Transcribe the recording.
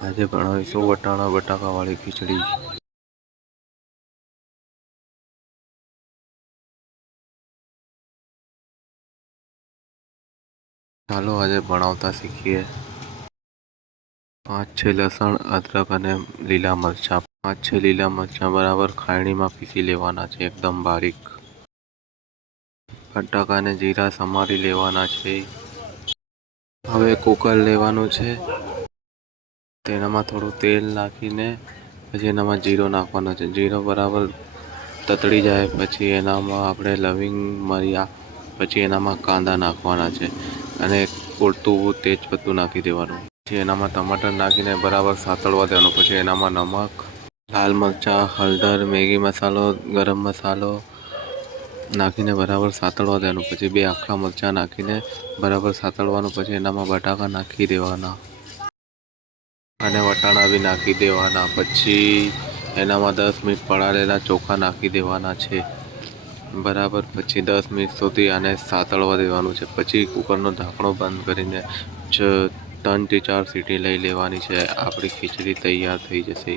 આજે બનાવીશું વટાણા, બટાકાવાળી ખીચડી. ચાલો આજે બનાવતા શીખીએ. પાંચ છે લસણ, અદરક અને લીલા મરચાં. પાંચ છે લીલા મરચાં બરાબર ખાયણીમાં પીસી લેવાના છે, એકદમ બારીક. બટાકાને જીરા સમારી લેવાના છે. હવે કુકર લેવાનું છે. તેનામાં થોડું તેલ નાખીને પછી એનામાં જીરો નાખવાનો છે. જીરો બરાબર તતડી જાય, પછી એનામાં આપણે લવિંગ મર્યા, પછી એનામાં કાંદા નાખવાના છે અને પૂરતું તેજપત્તું નાખી દેવાનું. પછી એનામાં ટમાટર નાખીને બરાબર સાતળવા દેવાનું. પછી એનામાં નમક, લાલ મરચાં, હળદર, મેગી મસાલો, ગરમ મસાલો નાખીને બરાબર સાતળવા દેવાનું. પછી બે આખા મરચાં નાખીને બરાબર સાતળવાનું. પછી એનામાં બટાકા નાખી દેવાના. અને વટાણા બી નાખી દેવાના. પછી એનામાં દસ મિનિટ પલાળેલા ચોખા નાખી દેવાના છે. બરાબર. પછી દસ મિનિટ સુધી આને સાતળવા દેવાનું છે. પછી કુકરનો ઢાંકણો બંધ કરીને જ ત્રણથી ચાર સીટી લઈ લેવાની છે. આપણી ખીચડી તૈયાર થઈ જશે.